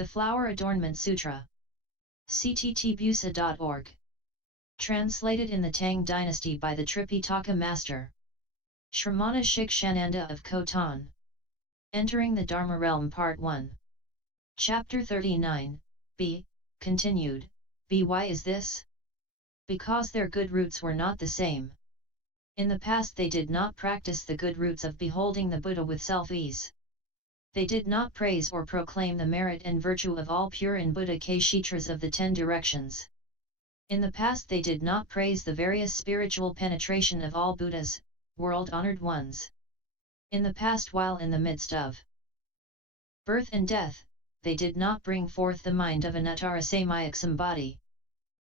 The Flower Adornment Sutra. cttbusa.org. Translated in the Tang Dynasty by the Tripitaka Master Shramana Shikshananda of Khotan. Entering the Dharma Realm Part 1. Chapter 39, B. Continued. B. Why is this? Because their good roots were not the same. In the past they did not practice the good roots of beholding the Buddha with self-ease. They did not praise or proclaim the merit and virtue of all pure in Buddha Kshetras of the 10 directions. In the past they did not praise the various spiritual penetration of all Buddhas, world-honored ones. In the past, while in the midst of birth and death, they did not bring forth the mind of Anuttara-Samyak Sambodhi.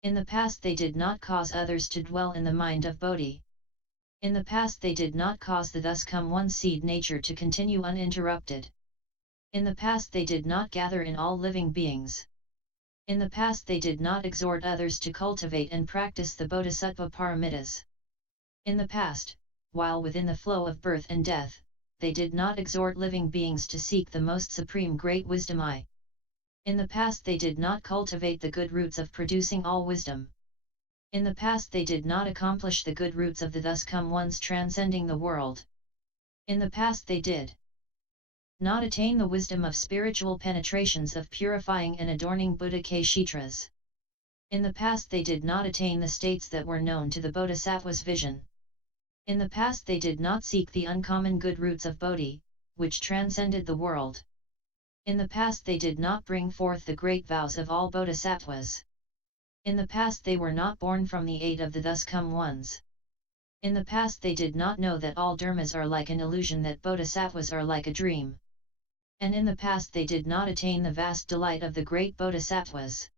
In the past they did not cause others to dwell in the mind of Bodhi. In the past they did not cause the thus come one seed nature to continue uninterrupted. In the past they did not gather in all living beings. In the past they did not exhort others to cultivate and practice the Bodhisattva paramitas. In the past, while within the flow of birth and death, they did not exhort living beings to seek the most supreme great wisdom I. In the past they did not cultivate the good roots of producing all wisdom. In the past they did not accomplish the good roots of the thus come ones transcending the world. In the past they did not attain the wisdom of spiritual penetrations of purifying and adorning Buddha Kshetras. In the past they did not attain the states that were known to the Bodhisattva's vision. In the past they did not seek the uncommon good roots of Bodhi, which transcended the world. In the past they did not bring forth the great vows of all Bodhisattvas. In the past they were not born from the aid of the thus come ones. In the past they did not know that all dharmas are like an illusion, that Bodhisattvas are like a dream. And in the past they did not attain the vast delight of the great Bodhisattvas.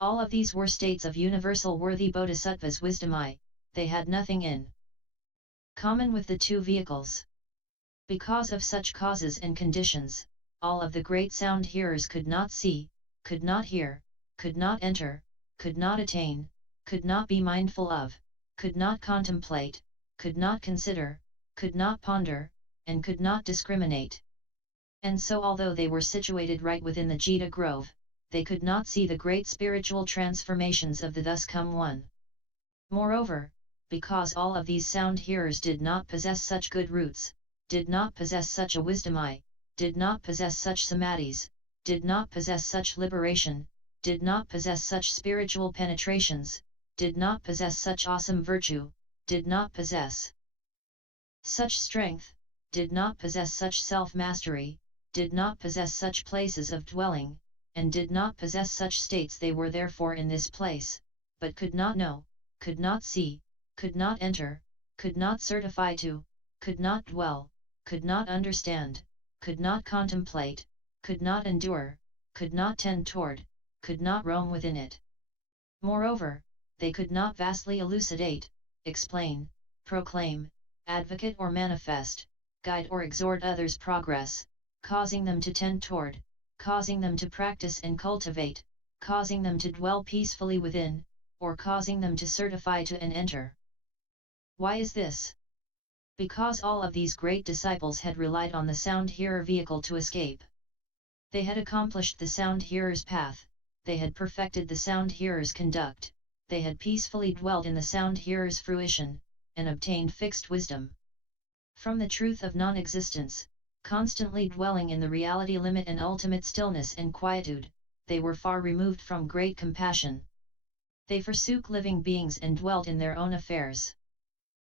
All of these were states of universal worthy Bodhisattvas' wisdom I, they had nothing in common with the two vehicles. Because of such causes and conditions, all of the great sound hearers could not see, could not hear, could not enter, could not attain, could not be mindful of, could not contemplate, could not consider, could not ponder, and could not discriminate. And so although they were situated right within the Jita grove, they could not see the great spiritual transformations of the thus come one. Moreover, because all of these sound hearers did not possess such good roots, did not possess such a wisdom I, did not possess such samadhis, did not possess such liberation, did not possess such spiritual penetrations, did not possess such awesome virtue, did not possess such strength, did not possess such self-mastery, did not possess such places of dwelling, and did not possess such states, they were therefore in this place, but could not know, could not see, could not enter, could not certify to, could not dwell, could not understand, could not contemplate, could not endure, could not tend toward, could not roam within it. Moreover, they could not vastly elucidate, explain, proclaim, advocate or manifest, guide or exhort others' progress, causing them to tend toward, causing them to practice and cultivate, causing them to dwell peacefully within, or causing them to certify to and enter. Why is this? Because all of these great disciples had relied on the sound hearer vehicle to escape. They had accomplished the sound hearer's path, they had perfected the sound hearer's conduct, they had peacefully dwelt in the sound hearer's fruition, and obtained fixed wisdom. From the truth of non-existence, constantly dwelling in the reality limit and ultimate stillness and quietude, they were far removed from great compassion. They forsook living beings and dwelt in their own affairs.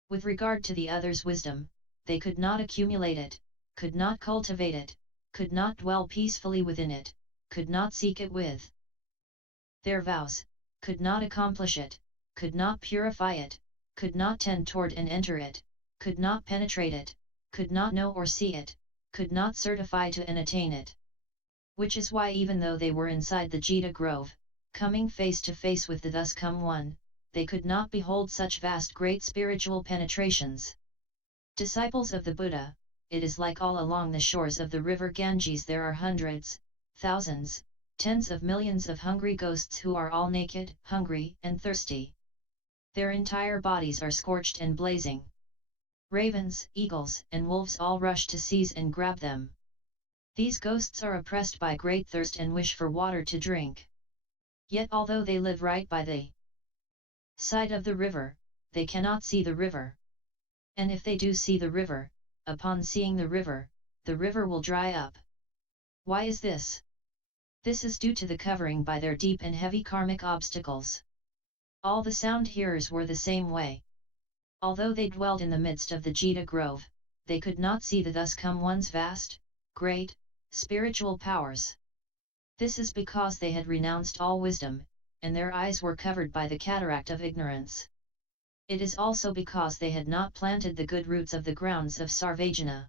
With regard to the other's wisdom, they could not accumulate it, could not cultivate it, could not dwell peacefully within it, could not seek it with their vows, could not accomplish it, could not purify it, could not tend toward and enter it, could not penetrate it, could not know or see it, could not certify to and attain it. Which is why even though they were inside the Jita grove, coming face to face with the thus come one, they could not behold such vast great spiritual penetrations. Disciples of the Buddha, it is like all along the shores of the river Ganges there are hundreds, thousands, tens of millions of hungry ghosts who are all naked, hungry, and thirsty. Their entire bodies are scorched and blazing. Ravens, eagles, and wolves all rush to seize and grab them. These ghosts are oppressed by great thirst and wish for water to drink. Yet although they live right by the side of the river, they cannot see the river. And if they do see the river, upon seeing the river will dry up. Why is this? This is due to the covering by their deep and heavy karmic obstacles. All the sound hearers were the same way. Although they dwelled in the midst of the Jita grove, they could not see the thus come one's vast, great, spiritual powers. This is because they had renounced all wisdom, and their eyes were covered by the cataract of ignorance. It is also because they had not planted the good roots of the grounds of Sarvajana.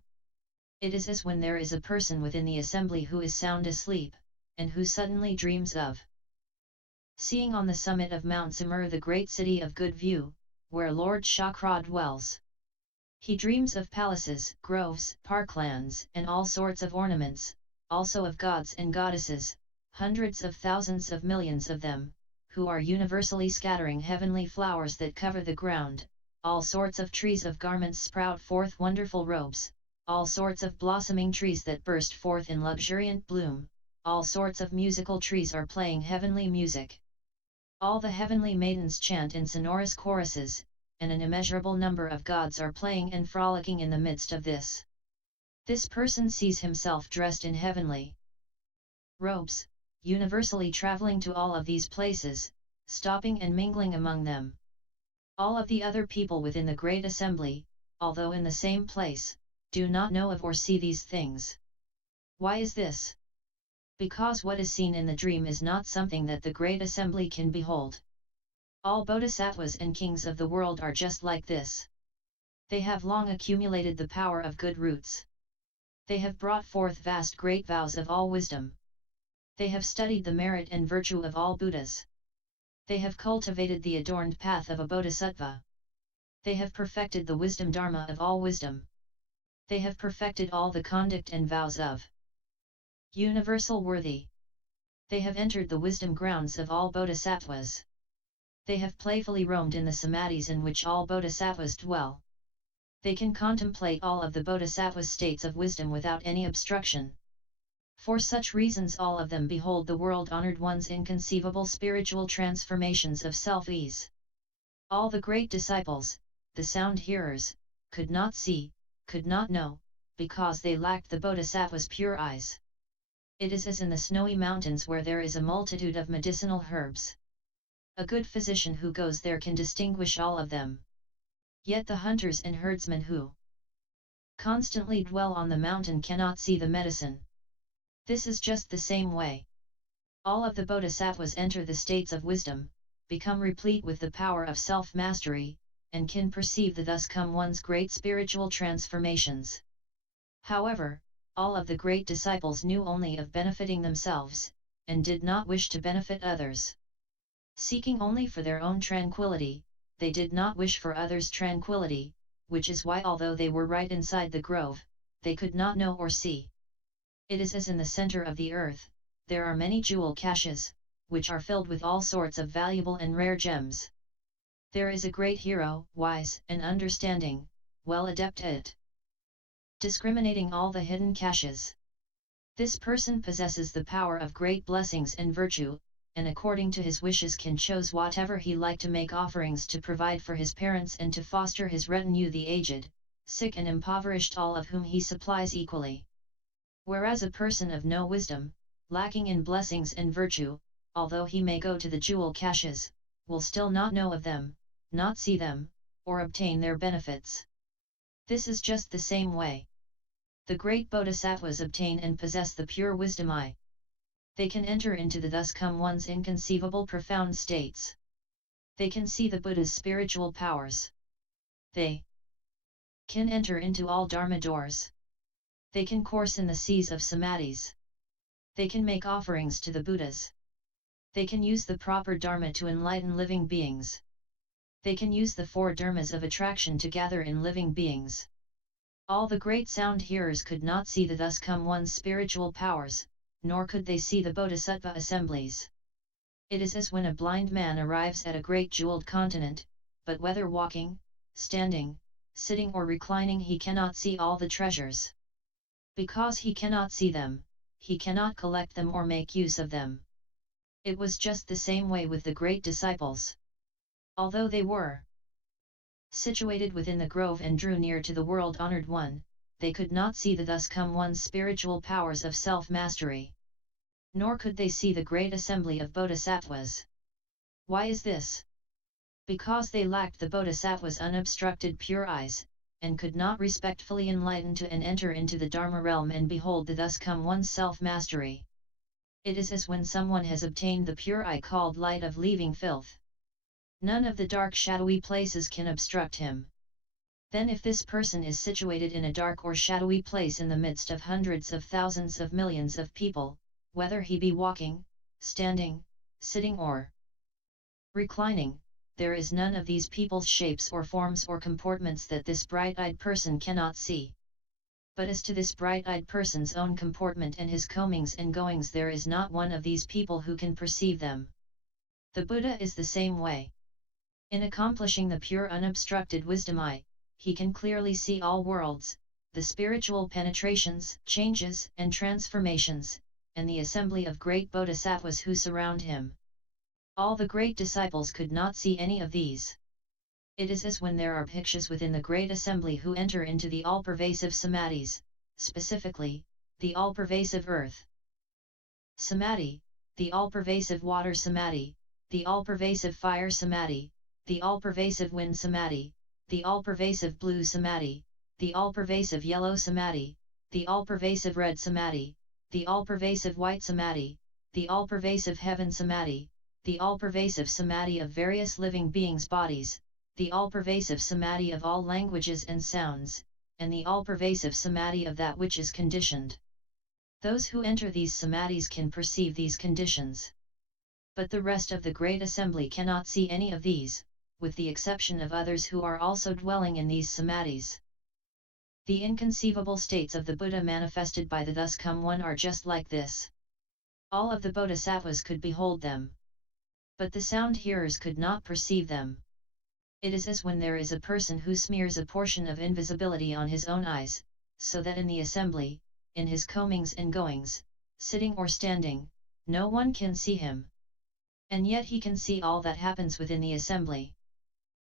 It is as when there is a person within the assembly who is sound asleep, and who suddenly dreams of seeing on the summit of Mount Samur the great city of good view, where Lord Chakra dwells. He dreams of palaces, groves, parklands, and all sorts of ornaments, also of gods and goddesses, hundreds of thousands of millions of them, who are universally scattering heavenly flowers that cover the ground, all sorts of trees of garments sprout forth wonderful robes, all sorts of blossoming trees that burst forth in luxuriant bloom, all sorts of musical trees are playing heavenly music. All the heavenly maidens chant in sonorous choruses, and an immeasurable number of gods are playing and frolicking in the midst of this. This person sees himself dressed in heavenly robes, universally traveling to all of these places, stopping and mingling among them. All of the other people within the great assembly, although in the same place, do not know of or see these things. Why is this? Because what is seen in the dream is not something that the great assembly can behold. All bodhisattvas and kings of the world are just like this. They have long accumulated the power of good roots. They have brought forth vast great vows of all wisdom. They have studied the merit and virtue of all Buddhas. They have cultivated the adorned path of a Bodhisattva. They have perfected the wisdom dharma of all wisdom. They have perfected all the conduct and vows of universal worthy. They have entered the wisdom grounds of all bodhisattvas. They have playfully roamed in the samadhis in which all bodhisattvas dwell. They can contemplate all of the bodhisattva states of wisdom without any obstruction. For such reasons all of them behold the world-honored one's inconceivable spiritual transformations of self-ease. All the great disciples, the sound hearers, could not see, could not know, because they lacked the bodhisattva's pure eyes. It is as in the snowy mountains where there is a multitude of medicinal herbs. A good physician who goes there can distinguish all of them. Yet the hunters and herdsmen who constantly dwell on the mountain cannot see the medicine. This is just the same way. All of the bodhisattvas enter the states of wisdom, become replete with the power of self-mastery, and can perceive the thus come one's great spiritual transformations. However, all of the great disciples knew only of benefiting themselves, and did not wish to benefit others. Seeking only for their own tranquility, they did not wish for others' tranquility, which is why although they were right inside the grove, they could not know or see. It is as in the center of the earth, there are many jewel caches, which are filled with all sorts of valuable and rare gems. There is a great hero, wise and understanding, well adept at discriminating all the hidden caches. This person possesses the power of great blessings and virtue, and according to his wishes can choose whatever he like to make offerings to provide for his parents and to foster his retinue the aged, sick and impoverished, all of whom he supplies equally. Whereas a person of no wisdom, lacking in blessings and virtue, although he may go to the jewel caches, will still not know of them, not see them, or obtain their benefits. This is just the same way. The great bodhisattvas obtain and possess the pure wisdom eye. They can enter into the thus come one's inconceivable profound states. They can see the Buddha's spiritual powers. They can enter into all Dharma doors. They can course in the seas of samadhis. They can make offerings to the Buddhas. They can use the proper Dharma to enlighten living beings. They can use the four dharmas of attraction to gather in living beings. All the great sound hearers could not see the thus come one's spiritual powers, nor could they see the bodhisattva assemblies. It is as when a blind man arrives at a great jeweled continent, but whether walking, standing, sitting or reclining he cannot see all the treasures. Because he cannot see them, he cannot collect them or make use of them. It was just the same way with the great disciples. Although they were situated within the grove and drew near to the world-honored one, they could not see the thus come one's spiritual powers of self-mastery. Nor could they see the great assembly of bodhisattvas. Why is this? Because they lacked the bodhisattva's unobstructed pure eyes, and could not respectfully enlighten to and enter into the Dharma realm and behold the thus come one's self-mastery. It is as when someone has obtained the pure eye called light of leaving filth. None of the dark shadowy places can obstruct him. Then if this person is situated in a dark or shadowy place in the midst of hundreds of thousands of millions of people, whether he be walking, standing, sitting or reclining, there is none of these people's shapes or forms or comportments that this bright-eyed person cannot see. But as to this bright-eyed person's own comportment and his comings and goings, there is not one of these people who can perceive them. The Buddha is the same way. In accomplishing the pure unobstructed wisdom eye, he can clearly see all worlds, the spiritual penetrations, changes and transformations, and the assembly of great bodhisattvas who surround him. All the great disciples could not see any of these. It is as when there are bhikshus within the great assembly who enter into the all-pervasive samadhis, specifically, the all-pervasive earth samadhi, the all-pervasive water samadhi, the all-pervasive fire samadhi, the all-pervasive wind samadhi, the all-pervasive blue samadhi, the all-pervasive yellow samadhi, the all-pervasive red samadhi, the all-pervasive white samadhi, the all-pervasive heaven samadhi, the all-pervasive samadhi of various living beings' bodies, the all-pervasive samadhi of all languages and sounds, and the all-pervasive samadhi of that which is conditioned. Those who enter these samadhis can perceive these conditions. But the rest of the great assembly cannot see any of these, with the exception of others who are also dwelling in these samadhis. The inconceivable states of the Buddha manifested by the thus come one are just like this. All of the bodhisattvas could behold them. But the sound hearers could not perceive them. It is as when there is a person who smears a portion of invisibility on his own eyes, so that in the assembly, in his comings and goings, sitting or standing, no one can see him. And yet he can see all that happens within the assembly.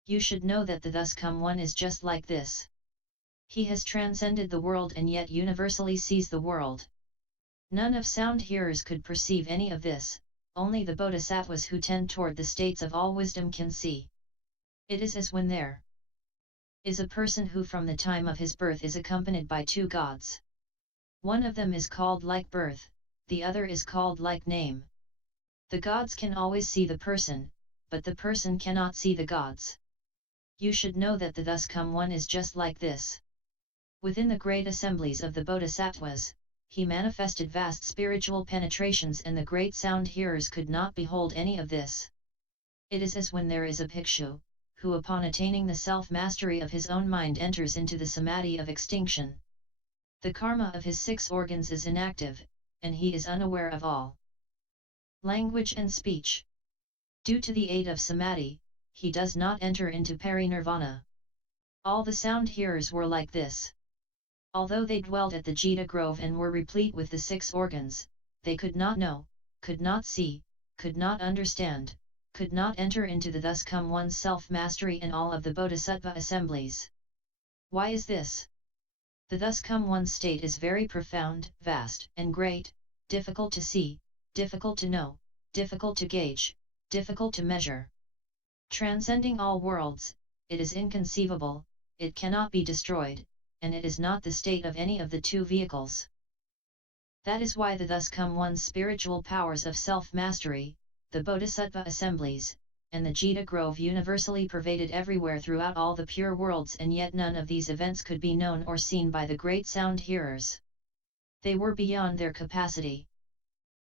You should know that the thus come one is just like this. He has transcended the world and yet universally sees the world. None of sound hearers could perceive any of this. Only the bodhisattvas who tend toward the states of all wisdom can see. It is as when there is a person who from the time of his birth is accompanied by two gods. One of them is called like birth, the other is called like name. The gods can always see the person, but the person cannot see the gods. You should know that the thus come one is just like this. Within the great assemblies of the bodhisattvas, he manifested vast spiritual penetrations and the great sound hearers could not behold any of this. It is as when there is a bhikshu, who upon attaining the self-mastery of his own mind enters into the samadhi of extinction. The karma of his 6 organs is inactive, and he is unaware of all language and speech. Due to the aid of samadhi, he does not enter into parinirvana. All the sound hearers were like this. Although they dwelt at the Jita grove and were replete with the 6 organs, they could not know, could not see, could not understand, could not enter into the thus come one's self-mastery in all of the bodhisattva assemblies. Why is this? The thus come one's state is very profound, vast and great, difficult to see, difficult to know, difficult to gauge, difficult to measure. Transcending all worlds, it is inconceivable, it cannot be destroyed, and it is not the state of any of the 2 vehicles. That is why the thus come one's spiritual powers of self-mastery, the bodhisattva assemblies, and the Jita grove universally pervaded everywhere throughout all the pure worlds, and yet none of these events could be known or seen by the great sound hearers. They were beyond their capacity.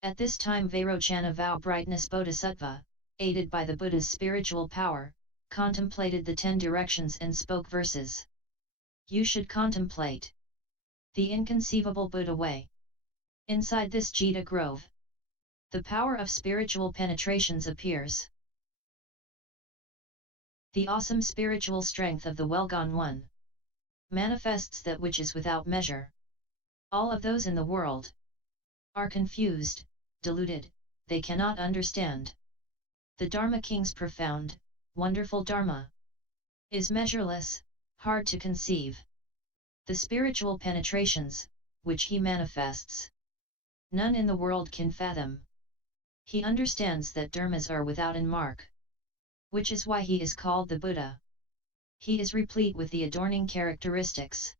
At this time Vairochana Vow Brightness Bodhisattva, aided by the Buddha's spiritual power, contemplated the 10 directions and spoke verses. You should contemplate the inconceivable Buddha way. Inside this Jita grove, the power of spiritual penetrations appears. The awesome spiritual strength of the well-gone one manifests that which is without measure. All of those in the world are confused, deluded, they cannot understand. The Dharma King's profound, wonderful Dharma is measureless, hard to conceive. The spiritual penetrations, which he manifests, none in the world can fathom. He understands that dharmas are without an mark, which is why he is called the Buddha. He is replete with the adorning characteristics.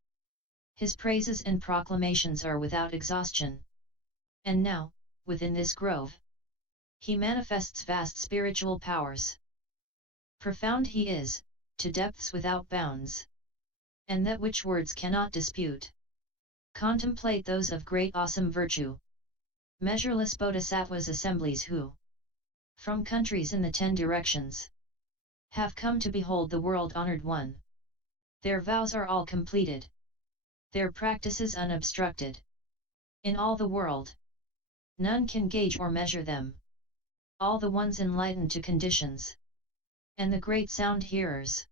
His praises and proclamations are without exhaustion. And now, within this grove, he manifests vast spiritual powers. Profound he is, to depths without bounds, and that which words cannot dispute. Contemplate those of great awesome virtue. Measureless Bodhisattvas assemblies who, from countries in the 10 directions, have come to behold the world-honored one. Their vows are all completed. Their practices unobstructed. In all the world, none can gauge or measure them. All the ones enlightened to conditions, and the great sound hearers,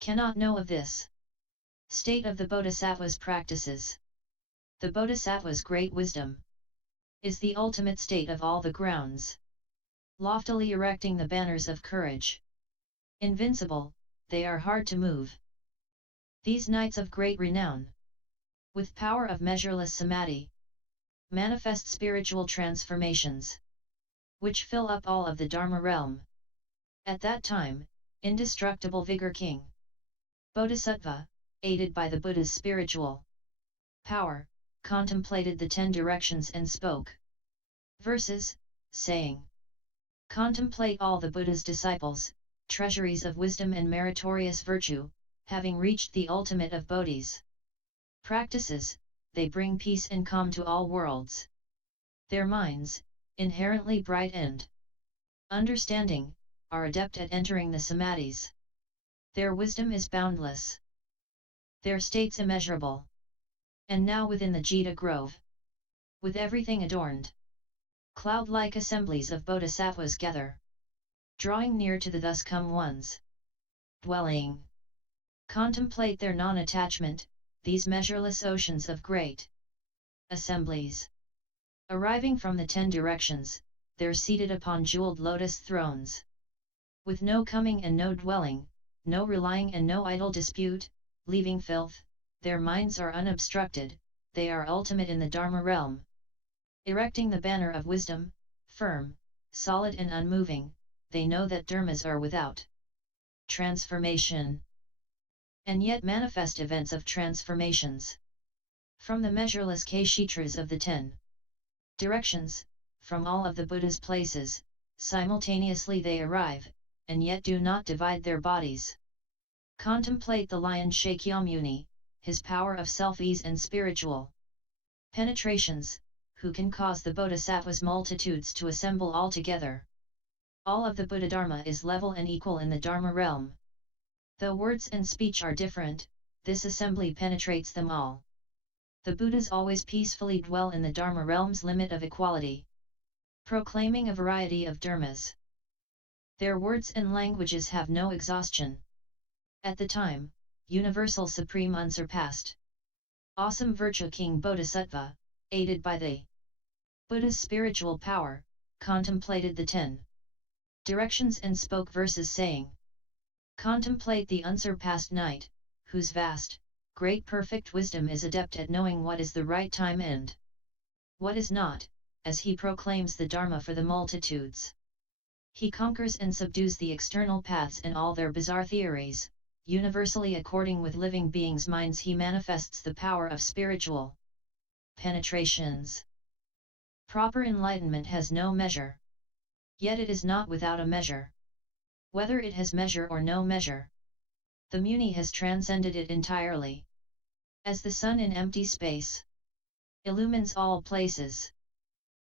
cannot know of this state of the Bodhisattva's practices. The Bodhisattva's great wisdom is the ultimate state of all the grounds, loftily erecting the banners of courage. Invincible, they are hard to move. These knights of great renown, with power of measureless samadhi, manifest spiritual transformations, which fill up all of the Dharma realm. At that time, indestructible vigor King Bodhisattva, aided by the Buddha's spiritual power, contemplated the 10 directions and spoke verses, saying, "Contemplate all the Buddha's disciples, treasuries of wisdom and meritorious virtue, having reached the ultimate of Bodhi's practices, they bring peace and calm to all worlds. Their minds, inherently bright and understanding, are adept at entering the samadhis. Their wisdom is boundless. Their states immeasurable. And now within the Jita grove, with everything adorned, cloud-like assemblies of bodhisattvas gather, drawing near to the thus come ones dwelling. Contemplate their non-attachment, these measureless oceans of great assemblies. Arriving from the 10 directions, they're seated upon jeweled lotus thrones. With no coming and no dwelling, no relying and no idle dispute, leaving filth, their minds are unobstructed, they are ultimate in the Dharma realm. Erecting the banner of wisdom, firm, solid and unmoving, they know that dharmas are without transformation, and yet manifest events of transformations. From the measureless Kshetras of the 10 directions, from all of the Buddha's places, simultaneously they arrive, and yet do not divide their bodies. Contemplate the lion Shakyamuni, his power of self-ease and spiritual penetrations, who can cause the Bodhisattvas multitudes to assemble all together. All of the Buddhadharma is level and equal in the Dharma realm. Though words and speech are different, this assembly penetrates them all. The Buddhas always peacefully dwell in the Dharma realm's limit of equality, proclaiming a variety of dharmas. Their words and languages have no exhaustion. At the time, universal supreme unsurpassed, awesome virtue King Bodhisattva, aided by the Buddha's spiritual power, contemplated the 10 directions and spoke verses saying, "Contemplate the unsurpassed Knight, whose vast, great perfect wisdom is adept at knowing what is the right time and what is not, as he proclaims the Dharma for the multitudes. He conquers and subdues the external paths and all their bizarre theories, universally according with living beings' minds he manifests the power of spiritual penetrations. Proper enlightenment has no measure. Yet it is not without a measure. Whether it has measure or no measure, the Muni has transcended it entirely. As the sun in empty space illumines all places,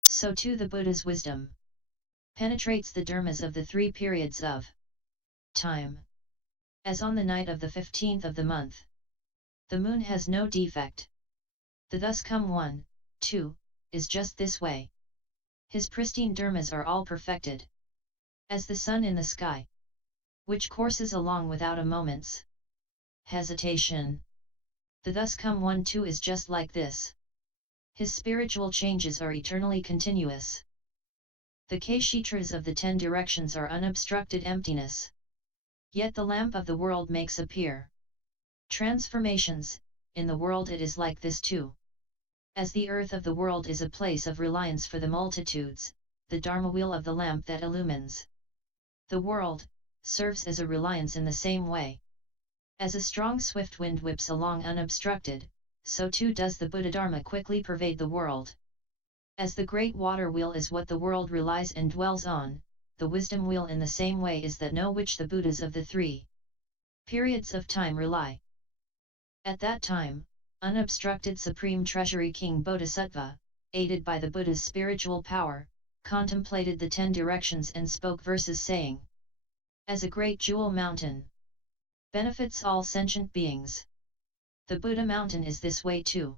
so too the Buddha's wisdom penetrates the dharmas of the 3 periods of time. As on the night of the 15th of the month, the moon has no defect. The thus come one, too, is just this way. His pristine dharmas are all perfected. As the sun in the sky, which courses along without a moment's hesitation. The thus come one too is just like this. His spiritual changes are eternally continuous. The Kshetras of the 10 directions are unobstructed emptiness. Yet the lamp of the world makes appear transformations. In the world it is like this too. As the earth of the world is a place of reliance for the multitudes, the Dharma wheel of the lamp that illumines the world serves as a reliance in the same way. As a strong swift wind whips along unobstructed, so too does the Buddhadharma quickly pervade the world. As the great water wheel is what the world relies and dwells on, the wisdom wheel in the same way is that know which the Buddhas of the 3 periods of time rely. At that time, unobstructed Supreme Treasury King Bodhisattva, aided by the Buddha's spiritual power, contemplated the 10 directions and spoke verses saying, as a great jewel mountain benefits all sentient beings, the Buddha mountain is this way too.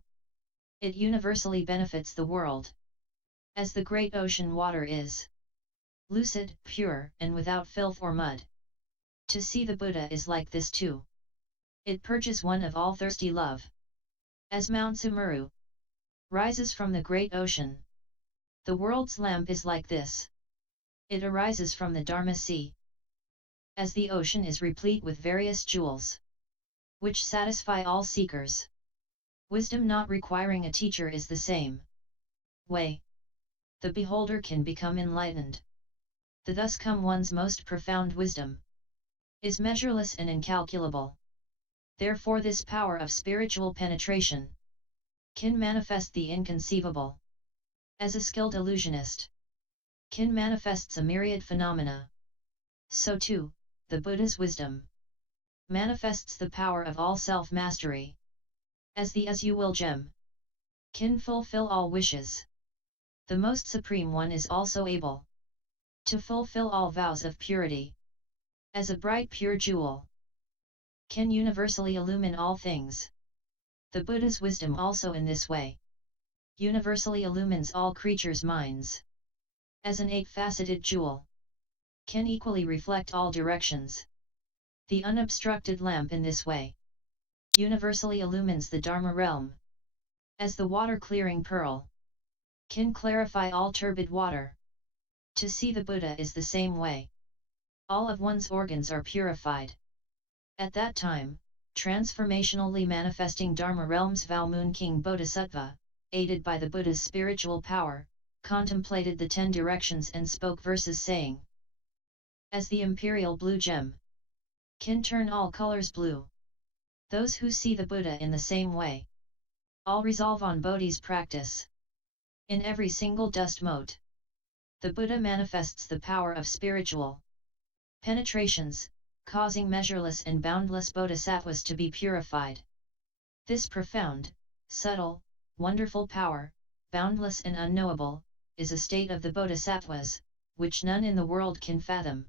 It universally benefits the world. As the great ocean water is lucid, pure, and without filth or mud. To see the Buddha is like this too. It purges one of all thirsty love. As Mount Sumeru rises from the great ocean, the world's lamp is like this. It arises from the Dharma sea. As the ocean is replete with various jewels, which satisfy all seekers, wisdom not requiring a teacher is the same way. The beholder can become enlightened. The thus come one's most profound wisdom is measureless and incalculable. Therefore this power of spiritual penetration can manifest the inconceivable. As a skilled illusionist can manifests a myriad phenomena, so too, the Buddha's wisdom manifests the power of all self-mastery. As the as-you-will gem can fulfill all wishes, the most supreme one is also able to fulfill all vows of purity. As a bright pure jewel can universally illumine all things, the Buddha's wisdom also in this way universally illumines all creatures' minds. As an 8-faceted jewel can equally reflect all directions, the unobstructed lamp in this way universally illumines the Dharma realm. As the water-clearing pearl can clarify all turbid water, to see the Buddha is the same way. All of one's organs are purified. At that time, transformationally manifesting Dharma realm's vow moon King Bodhisattva, aided by the Buddha's spiritual power, contemplated the 10 directions and spoke verses saying, as the imperial blue gem can turn all colors blue, those who see the Buddha in the same way all resolve on Bodhi's practice. In every single dust mote, the Buddha manifests the power of spiritual penetrations, causing measureless and boundless bodhisattvas to be purified. This profound, subtle, wonderful power, boundless and unknowable, is a state of the bodhisattvas, which none in the world can fathom.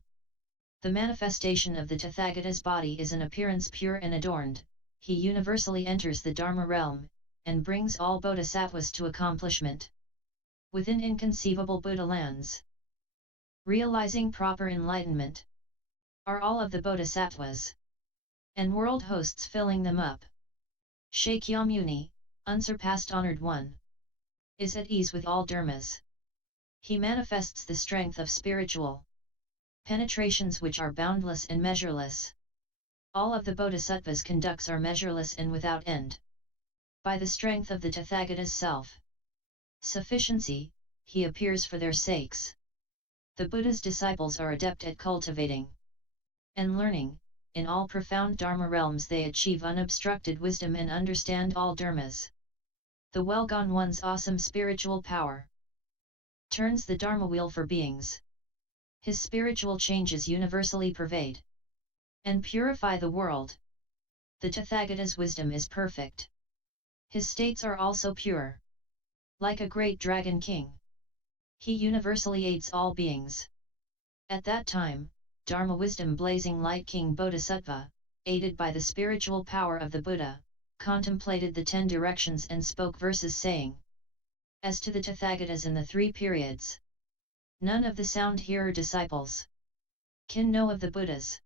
The manifestation of the Tathagata's body is an appearance pure and adorned. He universally enters the Dharma realm, and brings all bodhisattvas to accomplishment within inconceivable Buddha lands. Realizing proper enlightenment are all of the bodhisattvas, and world hosts filling them up. Shakyamuni, unsurpassed honored one, is at ease with all dharmas. He manifests the strength of spiritual penetrations which are boundless and measureless. All of the bodhisattvas' conducts are measureless and without end. By the strength of the Tathagata's self-sufficiency, he appears for their sakes. The Buddha's disciples are adept at cultivating and learning. In all profound Dharma realms they achieve unobstructed wisdom and understand all dharmas. The well-gone one's awesome spiritual power turns the Dharma wheel for beings. His spiritual changes universally pervade and purify the world. The Tathagata's wisdom is perfect. His states are also pure. Like a great dragon king, he universally aids all beings. At that time, Dharma wisdom blazing light King Bodhisattva, aided by the spiritual power of the Buddha, contemplated the 10 directions and spoke verses saying, as to the Tathagatas in the 3 periods, none of the sound hearer disciples can know of the Buddha's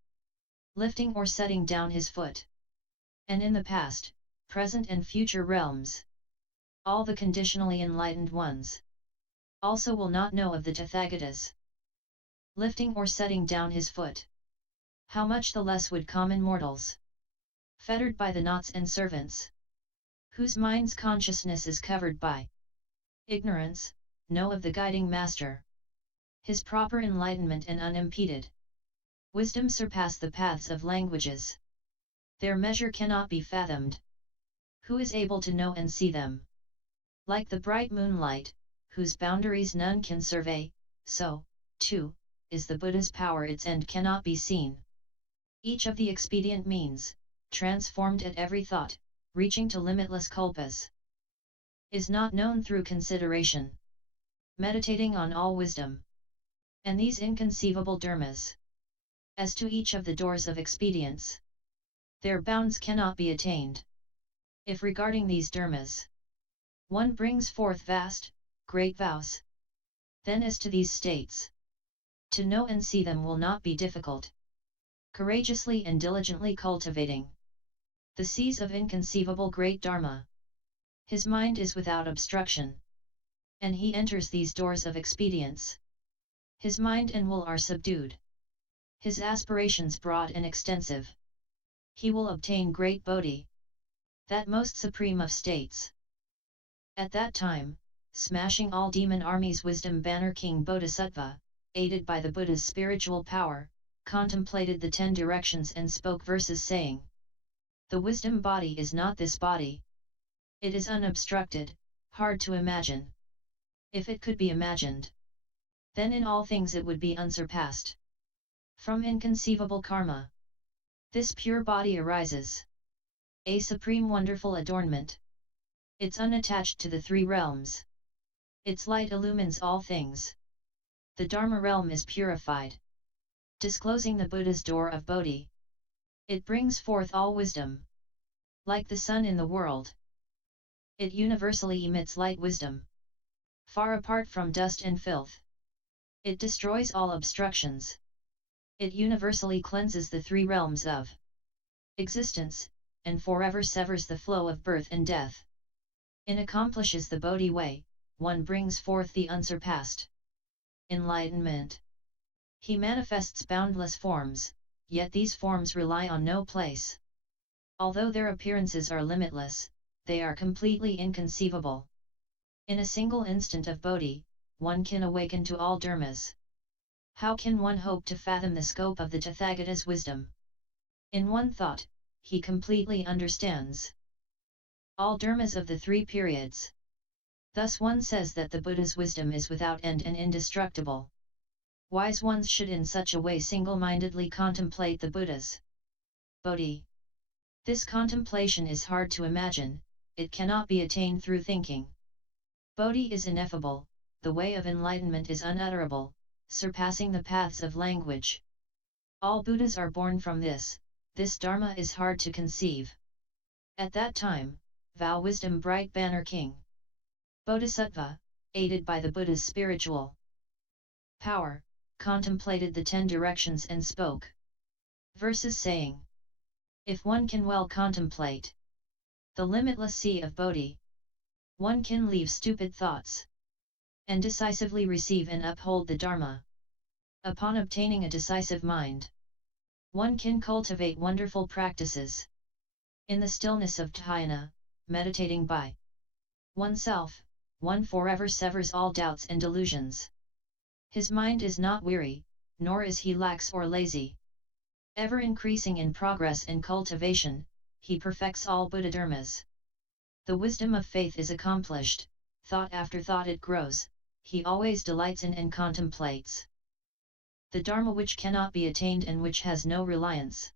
lifting or setting down his foot. And in the past, present and future realms, All the conditionally enlightened ones also will not know of the Tathagatas lifting or setting down his foot. How much the less would common mortals, fettered by the knots and servants, whose mind's consciousness is covered by ignorance, know of the guiding master, his proper enlightenment and unimpeded wisdom surpass the paths of languages. Their measure cannot be fathomed. Who is able to know and see them? Like the bright moonlight, whose boundaries none can survey, so, too, is the Buddha's power, its end cannot be seen. Each of the expedient means, transformed at every thought, reaching to limitless kalpas, is not known through consideration, meditating on all wisdom, and these inconceivable dharmas. As to each of the doors of expedience, their bounds cannot be attained. If regarding these dharmas, one brings forth vast, great vows, then as to these states, to know and see them will not be difficult. Courageously and diligently cultivating the seas of inconceivable great Dharma, his mind is without obstruction, and he enters these doors of expedience. His mind and will are subdued, his aspirations broad and extensive. He will obtain great Bodhi, that most supreme of states. At that time, smashing all demon armies, wisdom banner King Bodhisattva, aided by the Buddha's spiritual power, contemplated the 10 directions and spoke verses saying, "The wisdom body is not this body. It is unobstructed, hard to imagine. If it could be imagined, then in all things it would be unsurpassed. From inconceivable karma, this pure body arises, a supreme wonderful adornment. It's unattached to the 3 realms. Its light illumines all things. The Dharma realm is purified, disclosing the Buddha's door of Bodhi. It brings forth all wisdom. Like the sun in the world, it universally emits light wisdom. Far apart from dust and filth, it destroys all obstructions. It universally cleanses the 3 realms of existence, and forever severs the flow of birth and death. It accomplishes the Bodhi way, one brings forth the unsurpassed enlightenment. He manifests boundless forms, yet these forms rely on no place. Although their appearances are limitless, they are completely inconceivable. In a single instant of Bodhi, one can awaken to all dharmas. How can one hope to fathom the scope of the Tathagata's wisdom? In one thought, he completely understands all dharmas of the 3 periods. Thus one says that the Buddha's wisdom is without end and indestructible. Wise ones should in such a way single-mindedly contemplate the Buddha's Bodhi. This contemplation is hard to imagine, it cannot be attained through thinking. Bodhi is ineffable, the way of enlightenment is unutterable, surpassing the paths of language. All Buddhas are born from this Dharma is hard to conceive. At that time, vow wisdom bright banner King Bodhisattva, aided by the Buddha's spiritual power, contemplated the 10 directions and spoke verses saying, if one can well contemplate the limitless sea of Bodhi, one can leave stupid thoughts and decisively receive and uphold the Dharma. Upon obtaining a decisive mind, one can cultivate wonderful practices. In the stillness of dhyana, meditating by oneself, one forever severs all doubts and delusions. His mind is not weary, nor is he lax or lazy. Ever increasing in progress and cultivation, he perfects all Buddhadharmas. The wisdom of faith is accomplished, thought after thought it grows, he always delights in and contemplates the Dharma which cannot be attained and which has no reliance.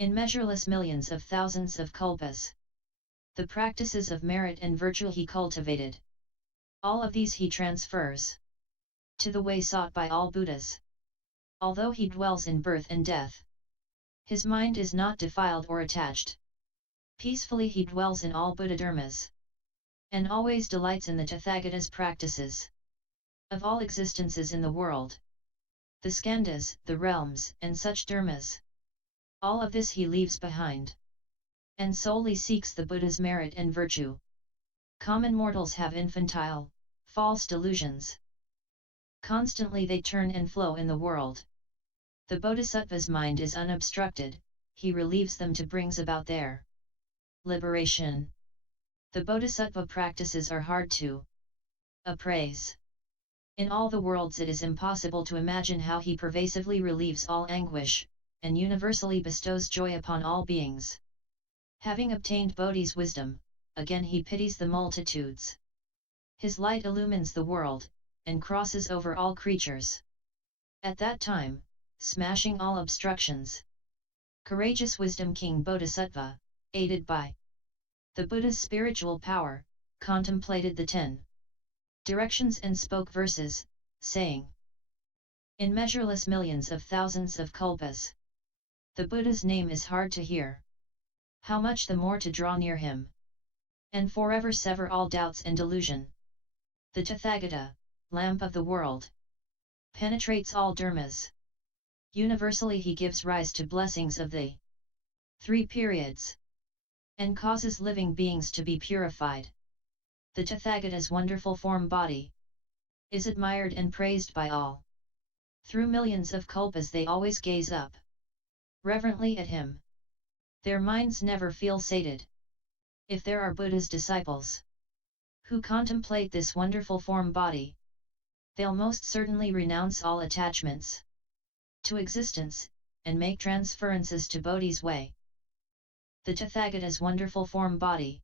In measureless millions of thousands of kalpas, the practices of merit and virtue he cultivated. All of these he transfers to the way sought by all Buddhas. Although he dwells in birth and death, his mind is not defiled or attached. Peacefully he dwells in all Buddhadharmas, and always delights in the Tathagata's practices. Of all existences in the world, the skandhas, the realms, and such dharmas, all of this he leaves behind, and solely seeks the Buddha's merit and virtue. Common mortals have infantile, false delusions. Constantly they turn and flow in the world. The Bodhisattva's mind is unobstructed, he relieves them to brings about their liberation. The Bodhisattva practices are hard to appraise. In all the worlds it is impossible to imagine how he pervasively relieves all anguish, and universally bestows joy upon all beings. Having obtained Bodhi's wisdom, again he pities the multitudes. His light illumines the world, and crosses over all creatures. At that time, smashing all obstructions, courageous wisdom King Bodhisattva, aided by the Buddha's spiritual power, contemplated the 10 directions and spoke verses, saying, in measureless millions of thousands of kalpas, the Buddha's name is hard to hear. How much the more to draw near him, and forever sever all doubts and delusion. The Tathagata, lamp of the world, penetrates all dharmas. Universally he gives rise to blessings of the 3 periods, and causes living beings to be purified. The Tathagata's wonderful form body is admired and praised by all. Through millions of kalpas they always gaze up reverently at him. Their minds never feel sated. If there are Buddha's disciples who contemplate this wonderful form body, they'll most certainly renounce all attachments to existence, and make transferences to Bodhi's way. The Tathagata's wonderful form body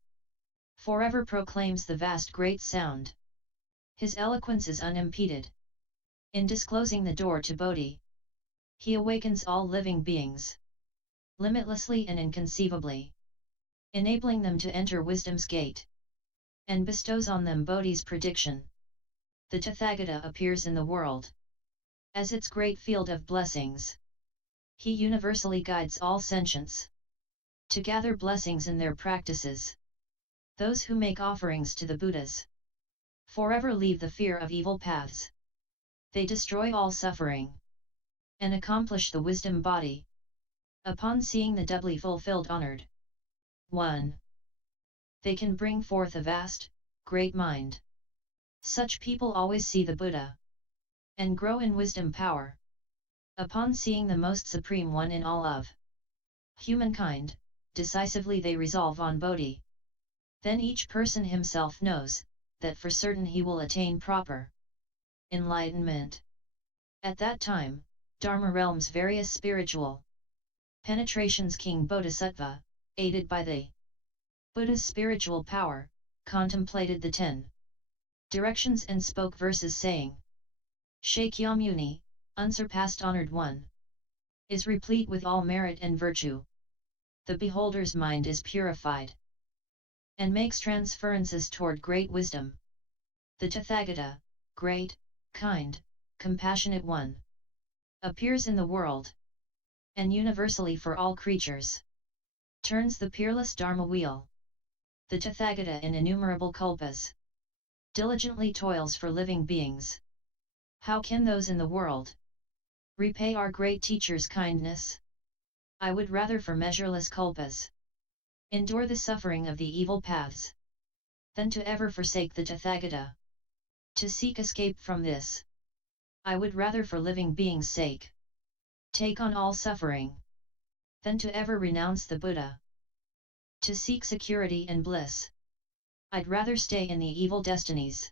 forever proclaims the vast great sound. His eloquence is unimpeded. In disclosing the door to Bodhi, he awakens all living beings, limitlessly and inconceivably, enabling them to enter wisdom's gate, and bestows on them Bodhi's prediction. The Tathagata appears in the world as its great field of blessings. He universally guides all sentients to gather blessings in their practices. Those who make offerings to the Buddhas forever leave the fear of evil paths. They destroy all suffering, and accomplish the wisdom body. Upon seeing the doubly fulfilled honored 1, they can bring forth a vast, great mind. Such people always see the Buddha, and grow in wisdom power. Upon seeing the most supreme one in all of humankind, decisively they resolve on Bodhi. Then each person himself knows, that for certain he will attain proper enlightenment. At that time, Dharma realm's various spiritual penetrations King Bodhisattva, aided by the Buddha's spiritual power, contemplated the 10 directions and spoke verses saying, Shakyamuni, unsurpassed honored one, is replete with all merit and virtue. The beholder's mind is purified, and makes transferences toward great wisdom. The Tathagata, great, kind, compassionate one, appears in the world, and universally for all creatures, turns the peerless Dharma wheel. The Tathagata in innumerable kalpas diligently toils for living beings. How can those in the world repay our great teacher's kindness? I would rather for measureless kalpas endure the suffering of the evil paths, than to ever forsake the Tathagata. To seek escape from this, I would rather for living beings' sake take on all suffering, than to ever renounce the Buddha. To seek security and bliss, I'd rather stay in the evil destinies,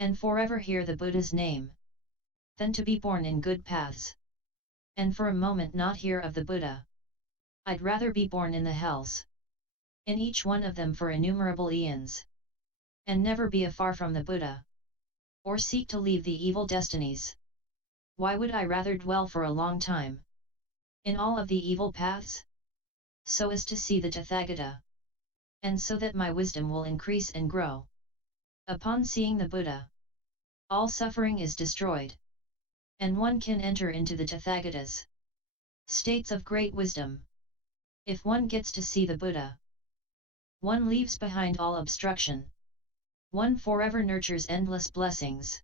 and forever hear the Buddha's name, than to be born in good paths, and for a moment not hear of the Buddha. I'd rather be born in the hells, in each one of them for innumerable eons, and never be afar from the Buddha, or seek to leave the evil destinies. Why would I rather dwell for a long time in all of the evil paths? So as to see the Tathagata, and so that my wisdom will increase and grow. Upon seeing the Buddha, all suffering is destroyed, and one can enter into the Tathagata's states of great wisdom. If one gets to see the Buddha, one leaves behind all obstruction. One forever nurtures endless blessings,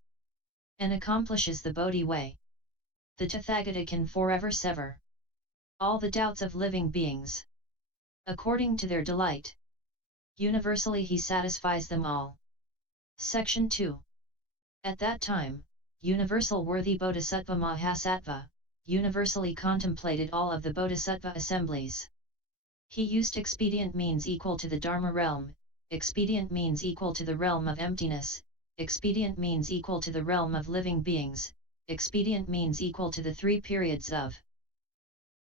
and accomplishes the Bodhi way. The Tathagata can forever sever all the doubts of living beings, according to their delight. Universally he satisfies them all. Section 2. At that time, universal worthy Bodhisattva Mahasattva, universally contemplated all of the Bodhisattva assemblies. He used expedient means equal to the Dharma realm, expedient means equal to the realm of emptiness, expedient means equal to the realm of living beings, expedient means equal to the three periods of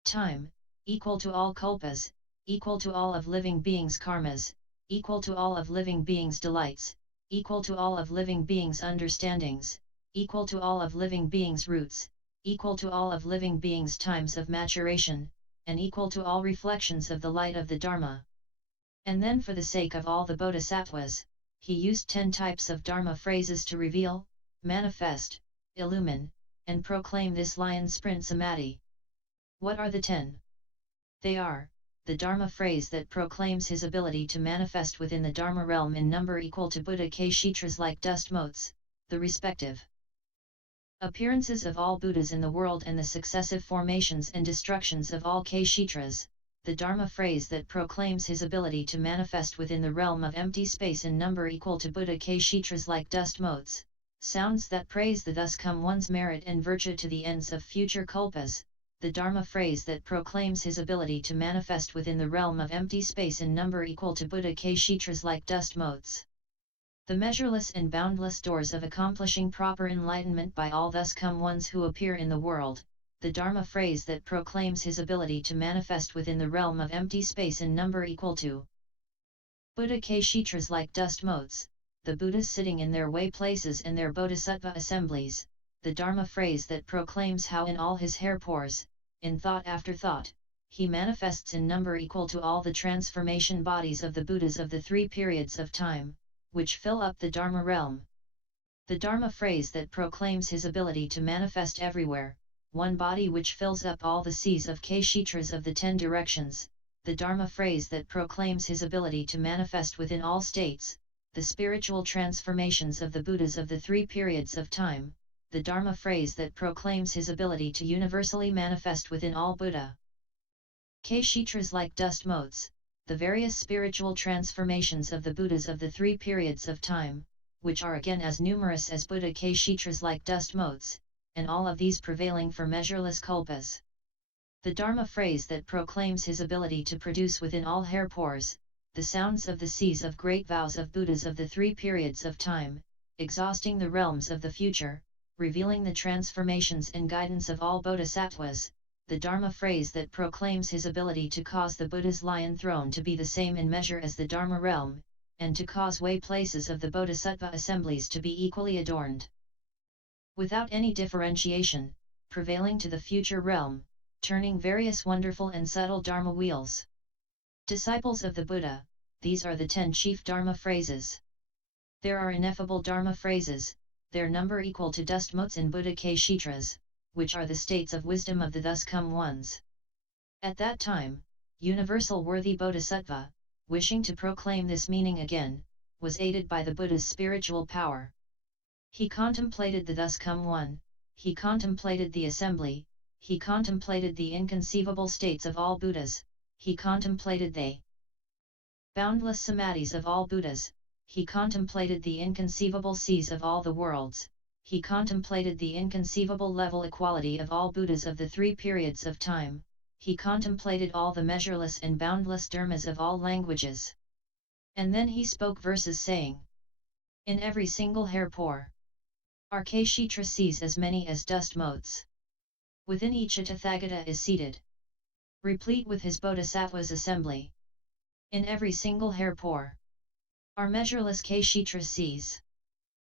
time, equal to all kalpas, equal to all of living beings' karmas, equal to all of living beings' delights, equal to all of living beings' understandings, equal to all of living beings' roots, equal to all of living beings' times of maturation, and equal to all reflections of the light of the Dharma. And then for the sake of all the Bodhisattvas, he used 10 types of Dharma phrases to reveal, manifest, illumine, and proclaim this lion sprint samadhi. What are the 10? They are, the Dharma phrase that proclaims his ability to manifest within the Dharma realm in number equal to Buddha Kshetras like dust motes, the respective appearances of all Buddhas in the world and the successive formations and destructions of all Kshetras, the Dharma phrase that proclaims his ability to manifest within the realm of empty space in number equal to Buddha Kshetras like dust motes, sounds that praise the thus come one's merit and virtue to the ends of future kalpas, the Dharma phrase that proclaims his ability to manifest within the realm of empty space in number equal to Buddha Kshetras like dust motes. The measureless and boundless doors of accomplishing proper enlightenment by all thus come ones who appear in the world, the Dharma phrase that proclaims his ability to manifest within the realm of empty space in number equal to Buddha Kshetras like dust motes, the Buddhas sitting in their way places and their Bodhisattva assemblies, the Dharma phrase that proclaims how in all his hair pores, in thought after thought, he manifests in number equal to all the transformation bodies of the Buddhas of the three periods of time, which fill up the Dharma realm. The Dharma phrase that proclaims his ability to manifest everywhere, one body which fills up all the seas of Kshetras of the 10 directions, the Dharma phrase that proclaims his ability to manifest within all states, the spiritual transformations of the Buddhas of the three periods of time, the Dharma phrase that proclaims his ability to universally manifest within all Buddha Kshetras like dust motes, the various spiritual transformations of the Buddhas of the three periods of time, which are again as numerous as Buddha Kshetras like dust motes, and all of these prevailing for measureless kalpas. The Dharma phrase that proclaims his ability to produce within all hair pores, the sounds of the seas of great vows of Buddhas of the three periods of time, exhausting the realms of the future, revealing the transformations and guidance of all Bodhisattvas, the Dharma phrase that proclaims his ability to cause the Buddha's lion throne to be the same in measure as the Dharma realm, and to cause way places of the Bodhisattva assemblies to be equally adorned. Without any differentiation, prevailing to the future realm, turning various wonderful and subtle Dharma wheels. Disciples of the Buddha, these are the 10 chief Dharma phrases. There are ineffable Dharma phrases, their number equal to dust motes in Buddha Kshetras, which are the states of wisdom of the thus come ones. At that time, universal worthy Bodhisattva, wishing to proclaim this meaning again, was aided by the Buddha's spiritual power. He contemplated the thus come one, he contemplated the assembly, he contemplated the inconceivable states of all Buddhas, he contemplated the boundless samadhis of all Buddhas, he contemplated the inconceivable seas of all the worlds, he contemplated the inconceivable level equality of all Buddhas of the three periods of time, he contemplated all the measureless and boundless dharmas of all languages. And then he spoke verses saying, in every single hair pore are Kshetra seas as many as dust motes. Within each a Tathagata is seated, replete with his Bodhisattvas assembly. In every single hair pore are measureless Kshetra seas.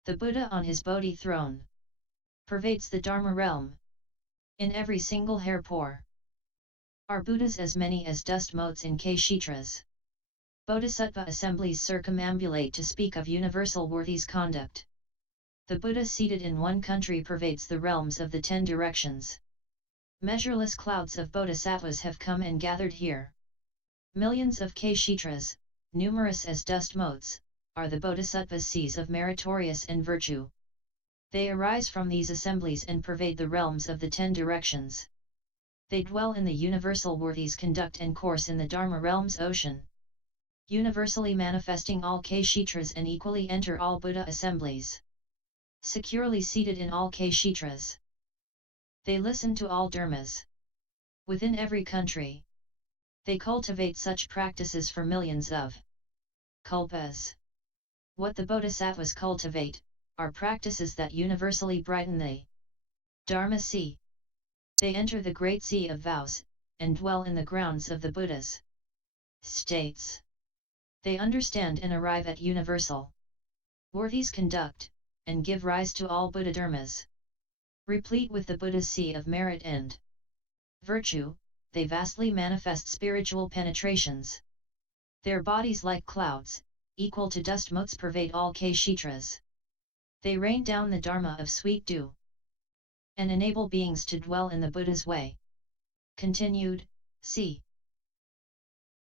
The Buddha on his Bodhi throne pervades the Dharma realm. In every single hair pore are Buddhas as many as dust motes in Kshetras. Bodhisattva assemblies circumambulate to speak of universal worthies conduct. The Buddha seated in one country pervades the realms of the 10 directions. Measureless clouds of Bodhisattvas have come and gathered here. Millions of Kshetras, numerous as dust motes, are the Bodhisattva seas of meritorious and virtue. They arise from these assemblies and pervade the realms of the 10 directions. They dwell in the universal worthies conduct and course in the Dharma realm's ocean. universally manifesting all Kshetras and equally enter all Buddha assemblies. Securely seated in all Kshetras. They listen to all dharmas. Within every country. They cultivate such practices for millions of kalpas. What the Bodhisattvas cultivate, are practices that universally brighten the Dharma sea. They enter the great sea of vows, and dwell in the grounds of the Buddhas. States. They understand and arrive at universal worthies conduct, and give rise to all Buddhadharmas. Replete with the Buddha's sea of merit and virtue, they vastly manifest spiritual penetrations. Their bodies like clouds, equal to dust motes pervade all Kshetras. They rain down the Dharma of sweet dew, and enable beings to dwell in the Buddha's way. Continued, c.